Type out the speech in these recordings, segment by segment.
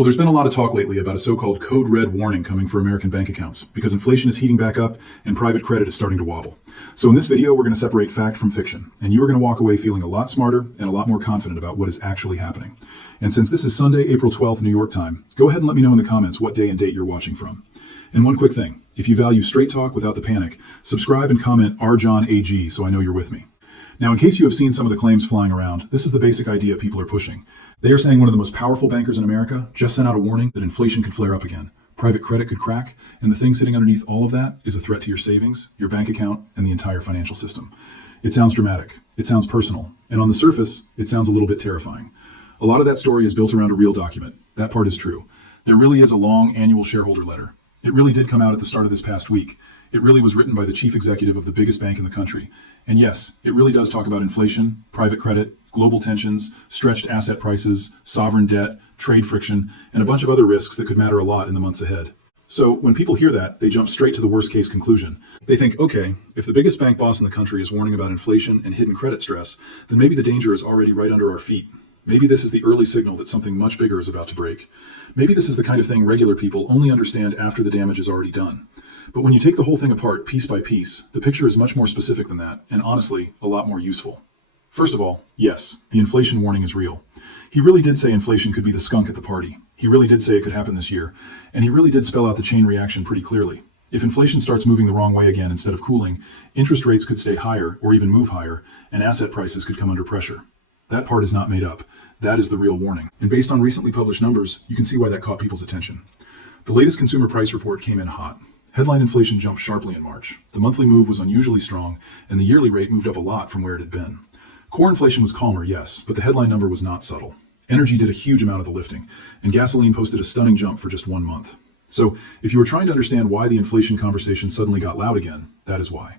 Well, there's been a lot of talk lately about a so-called code red warning coming for American bank accounts because inflation is heating back up and private credit is starting to wobble. So in this video, we're going to separate fact from fiction, and you are going to walk away feeling a lot smarter and a lot more confident about what is actually happening. And since this is Sunday, April 12th, New York time, go ahead and let me know in the comments what day and date you're watching from. And one quick thing, if you value straight talk without the panic, subscribe and comment RJohnAG so I know you're with me. Now, in case you have seen some of the claims flying around, this is the basic idea people are pushing. They are saying one of the most powerful bankers in America just sent out a warning that inflation could flare up again, private credit could crack, and the thing sitting underneath all of that is a threat to your savings, your bank account, and the entire financial system. It sounds dramatic, it sounds personal, and on the surface, it sounds a little bit terrifying. A lot of that story is built around a real document. That part is true. There really is a long annual shareholder letter. It really did come out at the start of this past week. It really was written by the chief executive of the biggest bank in the country. And yes, it really does talk about inflation, private credit, global tensions, stretched asset prices, sovereign debt, trade friction, and a bunch of other risks that could matter a lot in the months ahead. So when people hear that, they jump straight to the worst case conclusion. They think, okay, if the biggest bank boss in the country is warning about inflation and hidden credit stress, then maybe the danger is already right under our feet. Maybe this is the early signal that something much bigger is about to break. Maybe this is the kind of thing regular people only understand after the damage is already done. But when you take the whole thing apart piece by piece, the picture is much more specific than that, and honestly, a lot more useful. First of all, yes, the inflation warning is real. He really did say inflation could be the skunk at the party. He really did say it could happen this year, and he really did spell out the chain reaction pretty clearly. If inflation starts moving the wrong way again instead of cooling, interest rates could stay higher or even move higher, and asset prices could come under pressure. That part is not made up. That is the real warning. And based on recently published numbers, you can see why that caught people's attention. The latest consumer price report came in hot. Headline inflation jumped sharply in March. The monthly move was unusually strong, and the yearly rate moved up a lot from where it had been. Core inflation was calmer, yes, but the headline number was not subtle. Energy did a huge amount of the lifting, and gasoline posted a stunning jump for just 1 month. So, if you were trying to understand why the inflation conversation suddenly got loud again, that is why.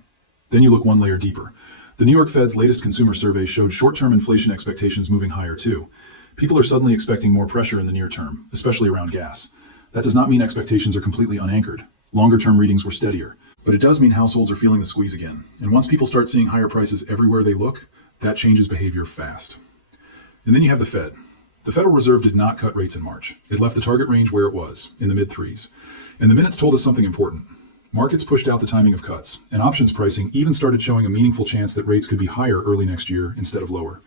Then you look one layer deeper. The New York Fed's latest consumer survey showed short-term inflation expectations moving higher too. People are suddenly expecting more pressure in the near term, especially around gas. That does not mean expectations are completely unanchored. Longer-term readings were steadier. But it does mean households are feeling the squeeze again. And once people start seeing higher prices everywhere they look, that changes behavior fast. And then you have the Fed. The Federal Reserve did not cut rates in March. It left the target range where it was, in the mid-threes. And the minutes told us something important. Markets pushed out the timing of cuts, and options pricing even started showing a meaningful chance that rates could be higher early next year instead of lower.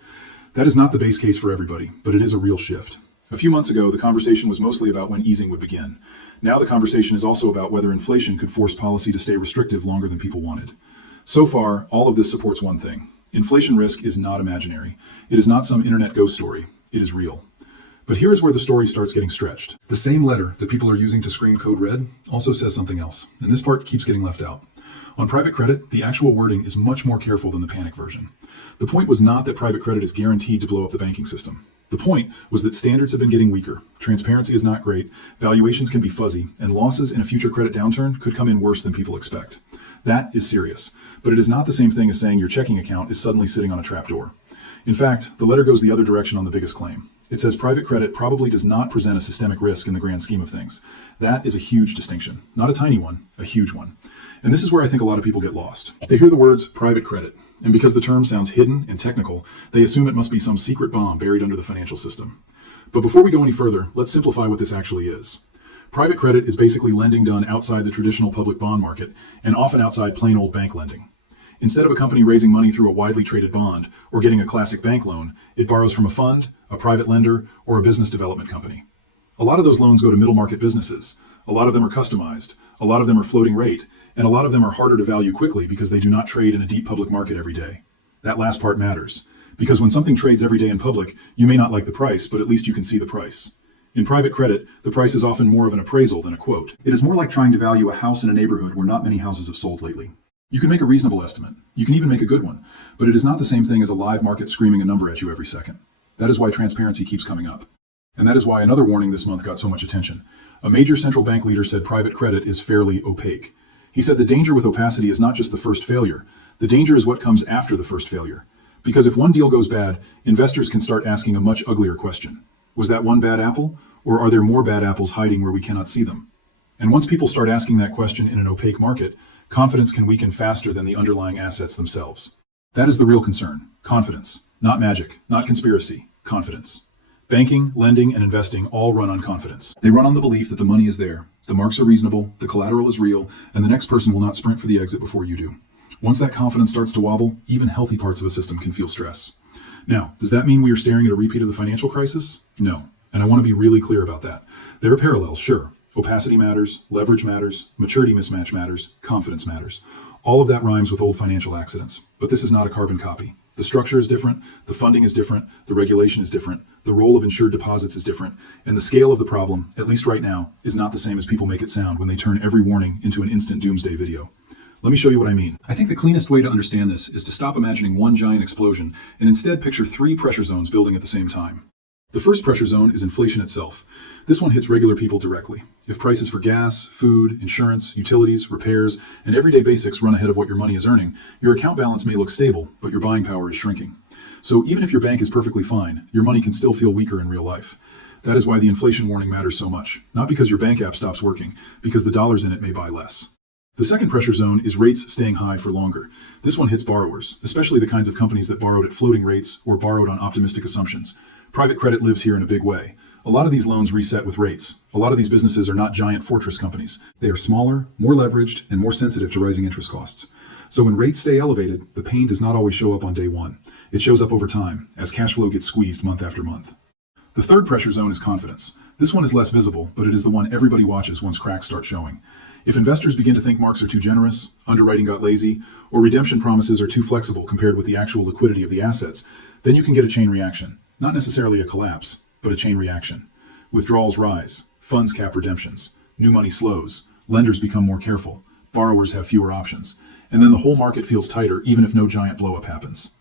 That is not the base case for everybody, but it is a real shift. A few months ago, the conversation was mostly about when easing would begin. Now the conversation is also about whether inflation could force policy to stay restrictive longer than people wanted. So far, all of this supports one thing. Inflation risk is not imaginary. It is not some internet ghost story. It is real. But here is where the story starts getting stretched. The same letter that people are using to scream code red also says something else, and this part keeps getting left out. On private credit, the actual wording is much more careful than the panic version. The point was not that private credit is guaranteed to blow up the banking system. The point was that standards have been getting weaker, transparency is not great, valuations can be fuzzy, and losses in a future credit downturn could come in worse than people expect. That is serious, but it is not the same thing as saying your checking account is suddenly sitting on a trapdoor. In fact, the letter goes the other direction on the biggest claim. It says private credit probably does not present a systemic risk in the grand scheme of things. That is a huge distinction. Not a tiny one, a huge one. And this is where I think a lot of people get lost. They hear the words private credit, and because the term sounds hidden and technical, they assume it must be some secret bomb buried under the financial system. But before we go any further, let's simplify what this actually is. Private credit is basically lending done outside the traditional public bond market, and often outside plain old bank lending. Instead of a company raising money through a widely traded bond or getting a classic bank loan, it borrows from a fund, a private lender, or a business development company. A lot of those loans go to middle market businesses. A lot of them are customized. A lot of them are floating rate. And a lot of them are harder to value quickly because they do not trade in a deep public market every day. That last part matters. Because when something trades every day in public, you may not like the price, but at least you can see the price. In private credit, the price is often more of an appraisal than a quote. It is more like trying to value a house in a neighborhood where not many houses have sold lately. You can make a reasonable estimate. You can even make a good one. But it is not the same thing as a live market screaming a number at you every second. That is why transparency keeps coming up. And that is why another warning this month got so much attention. A major central bank leader said private credit is fairly opaque. He said the danger with opacity is not just the first failure. The danger is what comes after the first failure. Because if one deal goes bad, investors can start asking a much uglier question. Was that one bad apple? Or are there more bad apples hiding where we cannot see them? And once people start asking that question in an opaque market, confidence can weaken faster than the underlying assets themselves. That is the real concern. Confidence. Not magic. Not conspiracy. Confidence. Banking, lending, and investing all run on confidence. They run on the belief that the money is there, the marks are reasonable, the collateral is real, and the next person will not sprint for the exit before you do. Once that confidence starts to wobble, even healthy parts of a system can feel stress. Now, does that mean we are staring at a repeat of the financial crisis? No, and I want to be really clear about that. There are parallels, sure. Opacity matters, leverage matters, maturity mismatch matters, confidence matters. All of that rhymes with old financial accidents, but this is not a carbon copy. The structure is different, the funding is different, the regulation is different, the role of insured deposits is different, and the scale of the problem, at least right now, is not the same as people make it sound when they turn every warning into an instant doomsday video. Let me show you what I mean. I think the cleanest way to understand this is to stop imagining one giant explosion and instead picture three pressure zones building at the same time. The first pressure zone is inflation itself. This one hits regular people directly. If prices for gas, food, insurance, utilities, repairs, and everyday basics run ahead of what your money is earning, your account balance may look stable, but your buying power is shrinking. So even if your bank is perfectly fine, your money can still feel weaker in real life. That is why the inflation warning matters so much. Not because your bank app stops working, because the dollars in it may buy less. The second pressure zone is rates staying high for longer. This one hits borrowers, especially the kinds of companies that borrowed at floating rates or borrowed on optimistic assumptions. Private credit lives here in a big way. A lot of these loans reset with rates. A lot of these businesses are not giant fortress companies. They are smaller, more leveraged, and more sensitive to rising interest costs. So when rates stay elevated, the pain does not always show up on day one. It shows up over time, as cash flow gets squeezed month after month. The third pressure zone is confidence. This one is less visible, but it is the one everybody watches once cracks start showing. If investors begin to think marks are too generous, underwriting got lazy, or redemption promises are too flexible compared with the actual liquidity of the assets, then you can get a chain reaction. Not necessarily a collapse, but a chain reaction. Withdrawals rise, funds cap redemptions, new money slows, lenders become more careful, borrowers have fewer options, and then the whole market feels tighter even if no giant blowup happens.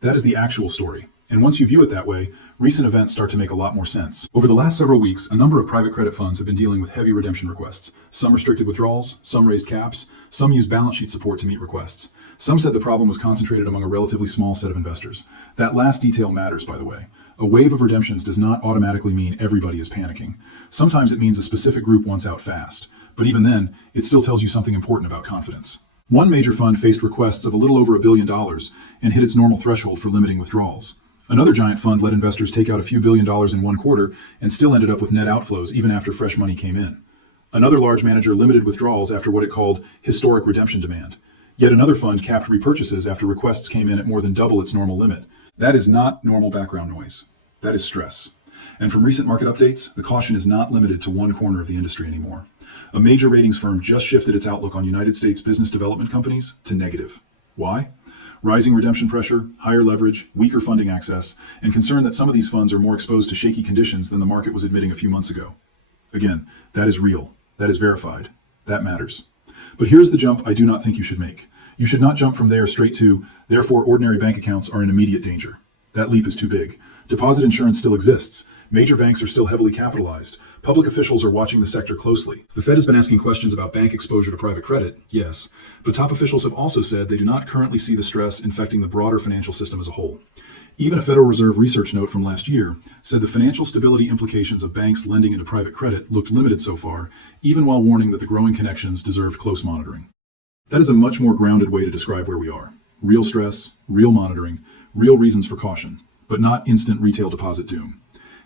That is the actual story. And once you view it that way, recent events start to make a lot more sense. Over the last several weeks, a number of private credit funds have been dealing with heavy redemption requests. Some restricted withdrawals, some raised caps, some used balance sheet support to meet requests. Some said the problem was concentrated among a relatively small set of investors. That last detail matters, by the way. A wave of redemptions does not automatically mean everybody is panicking. Sometimes it means a specific group wants out fast. But even then, it still tells you something important about confidence. One major fund faced requests of a little over $1 billion and hit its normal threshold for limiting withdrawals. Another giant fund let investors take out a few $1 billion in one quarter and still ended up with net outflows even after fresh money came in. Another large manager limited withdrawals after what it called historic redemption demand. Yet another fund capped repurchases after requests came in at more than double its normal limit. That is not normal background noise. That is stress. And from recent market updates, the caution is not limited to one corner of the industry anymore. A major ratings firm just shifted its outlook on United States business development companies to negative. Why? Rising redemption pressure, higher leverage, weaker funding access, and concern that some of these funds are more exposed to shaky conditions than the market was admitting a few months ago. Again, that is real. That is verified. That matters. But here's the jump I do not think you should make. You should not jump from there straight to, therefore ordinary bank accounts are in immediate danger. That leap is too big. Deposit insurance still exists. Major banks are still heavily capitalized. Public officials are watching the sector closely. The Fed has been asking questions about bank exposure to private credit, yes, but top officials have also said they do not currently see the stress infecting the broader financial system as a whole. Even a Federal Reserve research note from last year said the financial stability implications of banks lending into private credit looked limited so far, even while warning that the growing connections deserved close monitoring. That is a much more grounded way to describe where we are. Real stress, real monitoring, real reasons for caution, but not instant retail deposit doom.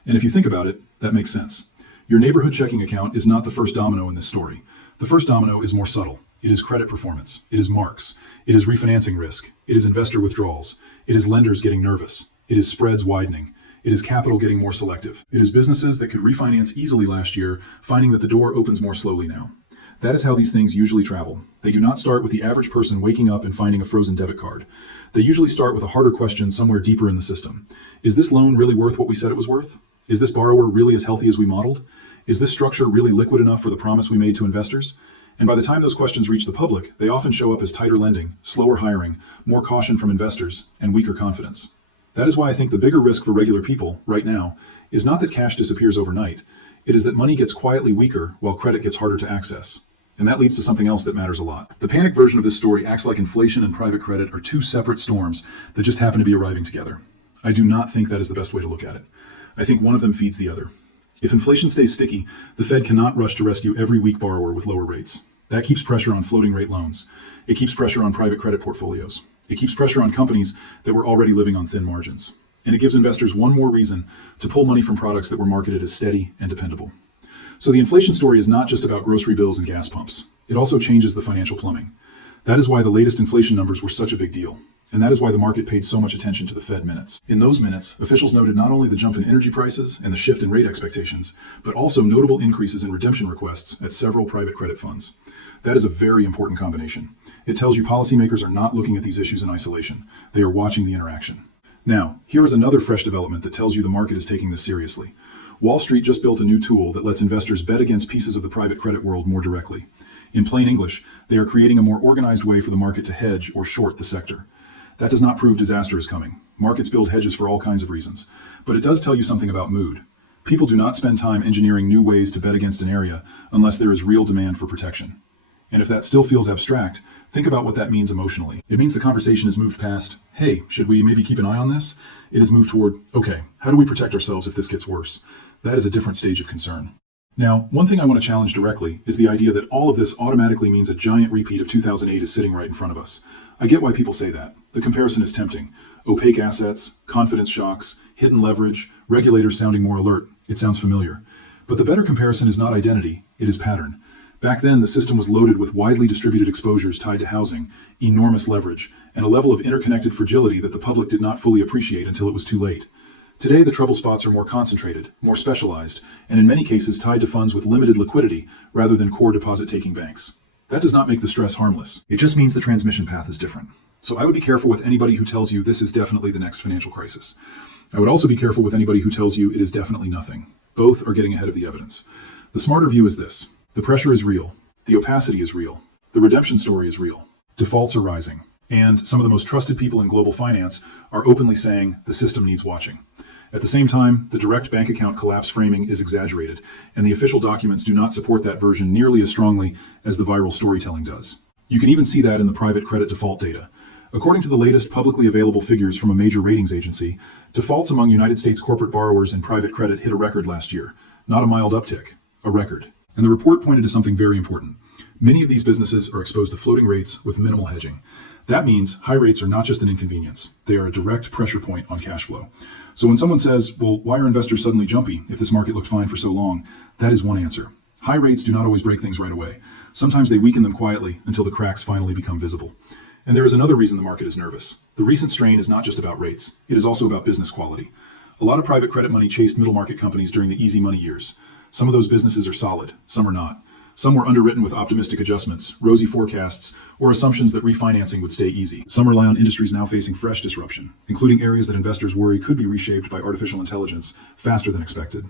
And if you think about it, that makes sense. Your neighborhood checking account is not the first domino in this story. The first domino is more subtle. It is credit performance. It is marks. It is refinancing risk. It is investor withdrawals. It is lenders getting nervous. It is spreads widening. It is capital getting more selective. It is businesses that could refinance easily last year, finding that the door opens more slowly now. That is how these things usually travel. They do not start with the average person waking up and finding a frozen debit card. They usually start with a harder question somewhere deeper in the system. Is this loan really worth what we said it was worth? Is this borrower really as healthy as we modeled? Is this structure really liquid enough for the promise we made to investors? And by the time those questions reach the public, they often show up as tighter lending, slower hiring, more caution from investors, and weaker confidence. That is why I think the bigger risk for regular people, right now, is not that cash disappears overnight. It is that money gets quietly weaker while credit gets harder to access. And that leads to something else that matters a lot. The panic version of this story acts like inflation and private credit are two separate storms that just happen to be arriving together. I do not think that is the best way to look at it. I think one of them feeds the other. If inflation stays sticky, the Fed cannot rush to rescue every weak borrower with lower rates. That keeps pressure on floating rate loans. It keeps pressure on private credit portfolios. It keeps pressure on companies that were already living on thin margins. and it gives investors one more reason to pull money from products that were marketed as steady and dependable. So the inflation story is not just about grocery bills and gas pumps. It also changes the financial plumbing. That is why the latest inflation numbers were such a big deal. And that is why the market paid so much attention to the Fed minutes. In those minutes, officials noted not only the jump in energy prices and the shift in rate expectations, but also notable increases in redemption requests at several private credit funds. That is a very important combination. It tells you policymakers are not looking at these issues in isolation. They are watching the interaction. Now, here is another fresh development that tells you the market is taking this seriously. Wall Street just built a new tool that lets investors bet against pieces of the private credit world more directly. In plain English, they are creating a more organized way for the market to hedge or short the sector. That does not prove disaster is coming. Markets build hedges for all kinds of reasons. But it does tell you something about mood. People do not spend time engineering new ways to bet against an area unless there is real demand for protection. And if that still feels abstract, think about what that means emotionally. It means the conversation has moved past, hey, should we maybe keep an eye on this? It has moved toward, okay, how do we protect ourselves if this gets worse? That is a different stage of concern. Now, one thing I want to challenge directly is the idea that all of this automatically means a giant repeat of 2008 is sitting right in front of us. I get why people say that. The comparison is tempting. Opaque assets, confidence shocks, hidden leverage, regulators sounding more alert. It sounds familiar. But the better comparison is not identity, it is pattern. Back then, the system was loaded with widely distributed exposures tied to housing, enormous leverage, and a level of interconnected fragility that the public did not fully appreciate until it was too late. Today, the trouble spots are more concentrated, more specialized, and in many cases tied to funds with limited liquidity rather than core deposit-taking banks. That does not make the stress harmless. It just means the transmission path is different. So I would be careful with anybody who tells you this is definitely the next financial crisis. I would also be careful with anybody who tells you it is definitely nothing. Both are getting ahead of the evidence. The smarter view is this. The pressure is real. The opacity is real. The redemption story is real. Defaults are rising. And some of the most trusted people in global finance are openly saying the system needs watching. At the same time, the direct bank account collapse framing is exaggerated, and the official documents do not support that version nearly as strongly as the viral storytelling does. You can even see that in the private credit default data. According to the latest publicly available figures from a major ratings agency, defaults among United States corporate borrowers in private credit hit a record last year. Not a mild uptick, a record. And the report pointed to something very important. Many of these businesses are exposed to floating rates with minimal hedging. That means high rates are not just an inconvenience. They are a direct pressure point on cash flow. So when someone says, well, why are investors suddenly jumpy if this market looked fine for so long? That is one answer. High rates do not always break things right away. Sometimes they weaken them quietly until the cracks finally become visible. And there is another reason the market is nervous. The recent strain is not just about rates. It is also about business quality. A lot of private credit money chased middle market companies during the easy money years. Some of those businesses are solid, some are not. Some were underwritten with optimistic adjustments, rosy forecasts, or assumptions that refinancing would stay easy. Some rely on industries now facing fresh disruption, including areas that investors worry could be reshaped by artificial intelligence faster than expected.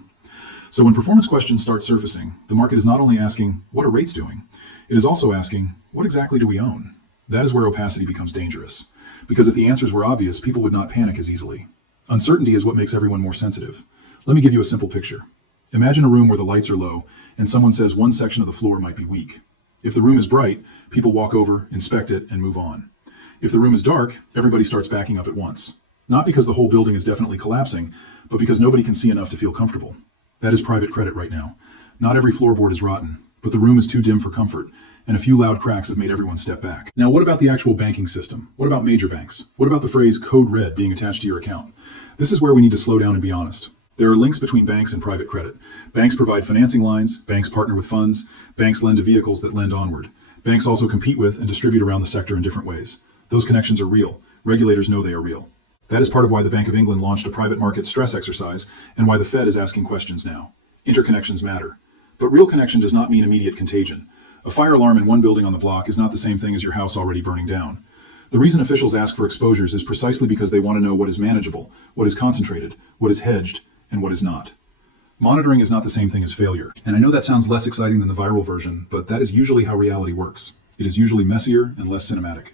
So when performance questions start surfacing, the market is not only asking, what are rates doing? It is also asking, what exactly do we own? That is where opacity becomes dangerous. Because if the answers were obvious, people would not panic as easily. Uncertainty is what makes everyone more sensitive. Let me give you a simple picture. Imagine a room where the lights are low and someone says one section of the floor might be weak. If the room is bright, people walk over, inspect it, and move on. If the room is dark, everybody starts backing up at once. Not because the whole building is definitely collapsing, but because nobody can see enough to feel comfortable. That is private credit right now. Not every floorboard is rotten, but the room is too dim for comfort, and a few loud cracks have made everyone step back. Now, what about the actual banking system? What about major banks? What about the phrase code red being attached to your account? This is where we need to slow down and be honest. There are links between banks and private credit. Banks provide financing lines, banks partner with funds, banks lend to vehicles that lend onward. Banks also compete with and distribute around the sector in different ways. Those connections are real. Regulators know they are real. That is part of why the Bank of England launched a private market stress exercise and why the Fed is asking questions now. Interconnections matter. But real connection does not mean immediate contagion. A fire alarm in one building on the block is not the same thing as your house already burning down. The reason officials ask for exposures is precisely because they want to know what is manageable, what is concentrated, what is hedged, and what is not. Monitoring is not the same thing as failure. And I know that sounds less exciting than the viral version, but that is usually how reality works. It is usually messier and less cinematic.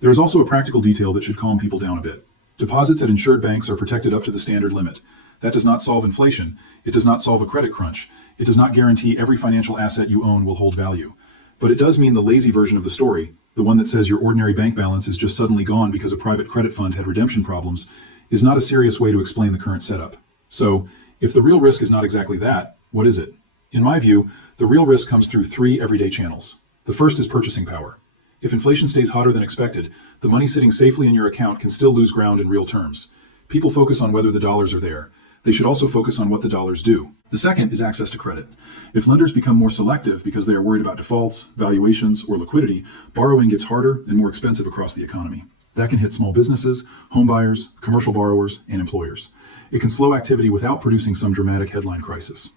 There is also a practical detail that should calm people down a bit. Deposits at insured banks are protected up to the standard limit. That does not solve inflation. It does not solve a credit crunch. It does not guarantee every financial asset you own will hold value. But it does mean the lazy version of the story, the one that says your ordinary bank balance is just suddenly gone because a private credit fund had redemption problems, is not a serious way to explain the current setup. So, if the real risk is not exactly that, what is it? In my view, the real risk comes through three everyday channels. The first is purchasing power. If inflation stays hotter than expected, the money sitting safely in your account can still lose ground in real terms. People focus on whether the dollars are there. They should also focus on what the dollars do. The second is access to credit. If lenders become more selective because they are worried about defaults, valuations, or liquidity, borrowing gets harder and more expensive across the economy. That can hit small businesses, home buyers, commercial borrowers, and employers. It can slow activity without producing some dramatic headline crisis.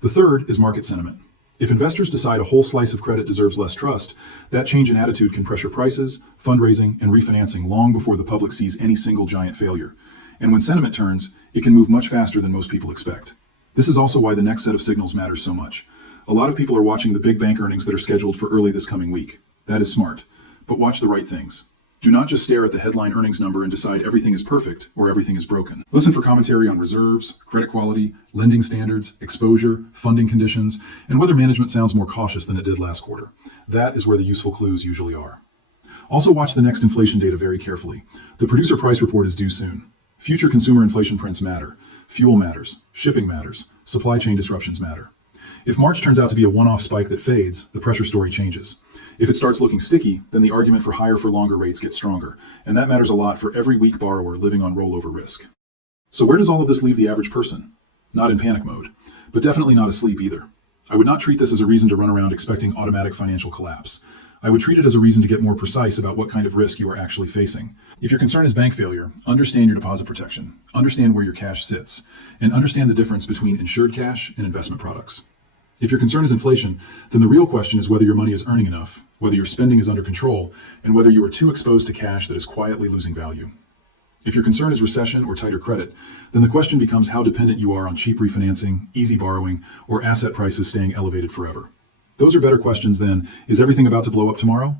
The third is market sentiment. If investors decide a whole slice of credit deserves less trust, that change in attitude can pressure prices, fundraising, and refinancing long before the public sees any single giant failure. And when sentiment turns, it can move much faster than most people expect. This is also why the next set of signals matters so much. A lot of people are watching the big bank earnings that are scheduled for early this coming week. That is smart. But watch the right things. Do not just stare at the headline earnings number and decide everything is perfect or everything is broken. Listen for commentary on reserves, credit quality, lending standards, exposure, funding conditions, and whether management sounds more cautious than it did last quarter. That is where the useful clues usually are. Also watch the next inflation data very carefully. The producer price report is due soon. Future consumer inflation prints matter. Fuel matters. Shipping matters. Supply chain disruptions matter. If March turns out to be a one-off spike that fades, the pressure story changes. If it starts looking sticky, then the argument for higher for longer rates gets stronger, and that matters a lot for every weak borrower living on rollover risk. So where does all of this leave the average person? Not in panic mode, but definitely not asleep either. I would not treat this as a reason to run around expecting automatic financial collapse. I would treat it as a reason to get more precise about what kind of risk you are actually facing. If your concern is bank failure, understand your deposit protection, understand where your cash sits, and understand the difference between insured cash and investment products. If your concern is inflation, then the real question is whether your money is earning enough, whether your spending is under control, and whether you are too exposed to cash that is quietly losing value. If your concern is recession or tighter credit, then the question becomes how dependent you are on cheap refinancing, easy borrowing, or asset prices staying elevated forever. Those are better questions than, is everything about to blow up tomorrow?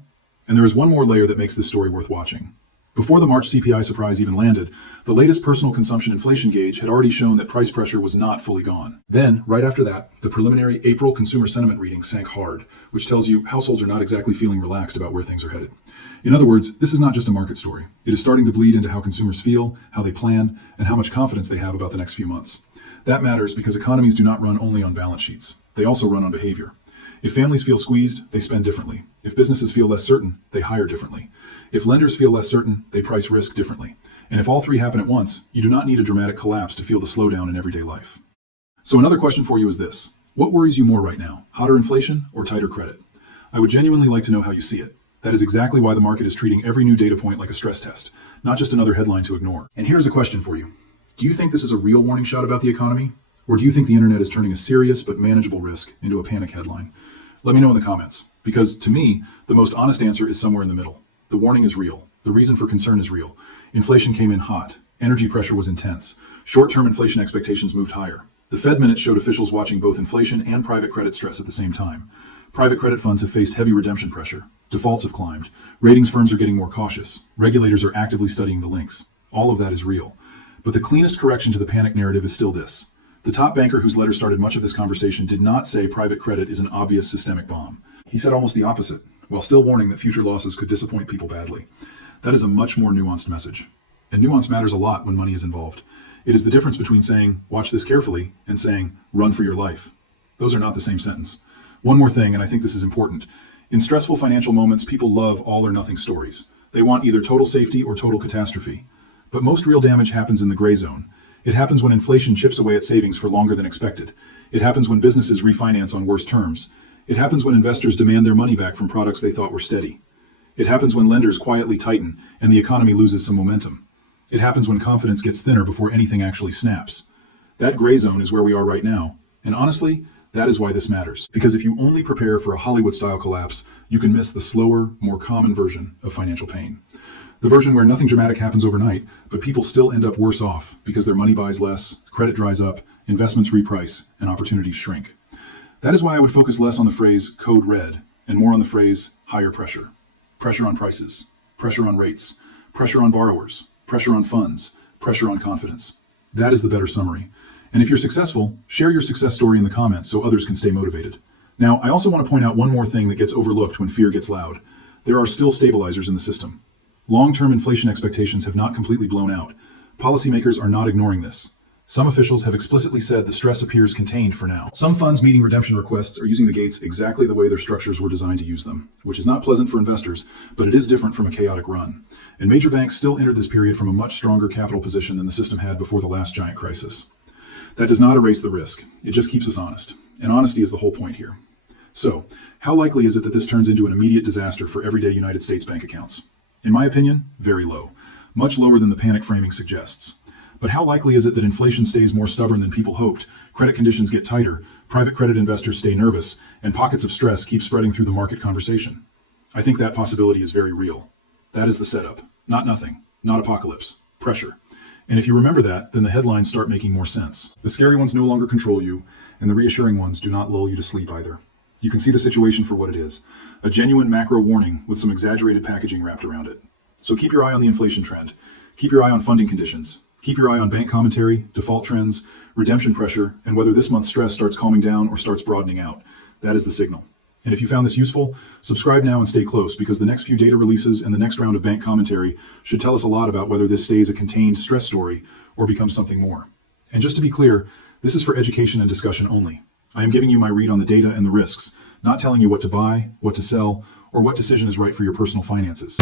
And there is one more layer that makes this story worth watching. Before the March CPI surprise even landed, the latest personal consumption inflation gauge had already shown that price pressure was not fully gone. Then, right after that, the preliminary April consumer sentiment reading sank hard, which tells you households are not exactly feeling relaxed about where things are headed. In other words, this is not just a market story. It is starting to bleed into how consumers feel, how they plan, and how much confidence they have about the next few months. That matters because economies do not run only on balance sheets. They also run on behavior. If families feel squeezed, they spend differently. If businesses feel less certain, they hire differently. If lenders feel less certain, they price risk differently. And if all three happen at once, you do not need a dramatic collapse to feel the slowdown in everyday life. So another question for you is this. What worries you more right now? Hotter inflation or tighter credit? I would genuinely like to know how you see it. That is exactly why the market is treating every new data point like a stress test, not just another headline to ignore. And here's a question for you. Do you think this is a real warning shot about the economy? Or do you think the internet is turning a serious but manageable risk into a panic headline? Let me know in the comments, because to me, the most honest answer is somewhere in the middle. The warning is real. The reason for concern is real. Inflation came in hot. Energy pressure was intense. Short-term inflation expectations moved higher. The Fed minutes showed officials watching both inflation and private credit stress at the same time. Private credit funds have faced heavy redemption pressure. Defaults have climbed. Ratings firms are getting more cautious. Regulators are actively studying the links. All of that is real. But the cleanest correction to the panic narrative is still this. The top banker whose letter started much of this conversation did not say private credit is an obvious systemic bomb. He said almost the opposite, while still warning that future losses could disappoint people badly. That is a much more nuanced message. And nuance matters a lot when money is involved. It is the difference between saying, watch this carefully, and saying, run for your life. Those are not the same sentence. One more thing, and I think this is important. In stressful financial moments, people love all or nothing stories. They want either total safety or total catastrophe. But most real damage happens in the gray zone. It happens when inflation chips away at savings for longer than expected. It happens when businesses refinance on worse terms. It happens when investors demand their money back from products they thought were steady. It happens when lenders quietly tighten and the economy loses some momentum. It happens when confidence gets thinner before anything actually snaps. That gray zone is where we are right now. And honestly, that is why this matters. Because if you only prepare for a Hollywood-style collapse, you can miss the slower, more common version of financial pain. The version where nothing dramatic happens overnight, but people still end up worse off because their money buys less, credit dries up, investments reprice, and opportunities shrink. That is why I would focus less on the phrase code red and more on the phrase higher pressure. Pressure on prices, pressure on rates, pressure on borrowers, pressure on funds, pressure on confidence. That is the better summary. And if you're successful, share your success story in the comments so others can stay motivated. Now, I also want to point out one more thing that gets overlooked when fear gets loud. There are still stabilizers in the system. Long-term inflation expectations have not completely blown out. Policymakers are not ignoring this. Some officials have explicitly said the stress appears contained for now. Some funds meeting redemption requests are using the gates exactly the way their structures were designed to use them, which is not pleasant for investors, but it is different from a chaotic run. And major banks still entered this period from a much stronger capital position than the system had before the last giant crisis. That does not erase the risk. It just keeps us honest. And honesty is the whole point here. So, how likely is it that this turns into an immediate disaster for everyday United States bank accounts? In my opinion, very low. Much lower than the panic framing suggests. But how likely is it that inflation stays more stubborn than people hoped, credit conditions get tighter, private credit investors stay nervous, and pockets of stress keep spreading through the market conversation? I think that possibility is very real. That is the setup. Not nothing. Not apocalypse. Pressure. And if you remember that, then the headlines start making more sense. The scary ones no longer control you, and the reassuring ones do not lull you to sleep either. You can see the situation for what it is. A genuine macro warning with some exaggerated packaging wrapped around it. So keep your eye on the inflation trend. Keep your eye on funding conditions. Keep your eye on bank commentary, default trends, redemption pressure, and whether this month's stress starts calming down or starts broadening out. That is the signal. And if you found this useful, subscribe now and stay close, because the next few data releases and the next round of bank commentary should tell us a lot about whether this stays a contained stress story or becomes something more. And just to be clear, this is for education and discussion only. I am giving you my read on the data and the risks, not telling you what to buy, what to sell, or what decision is right for your personal finances.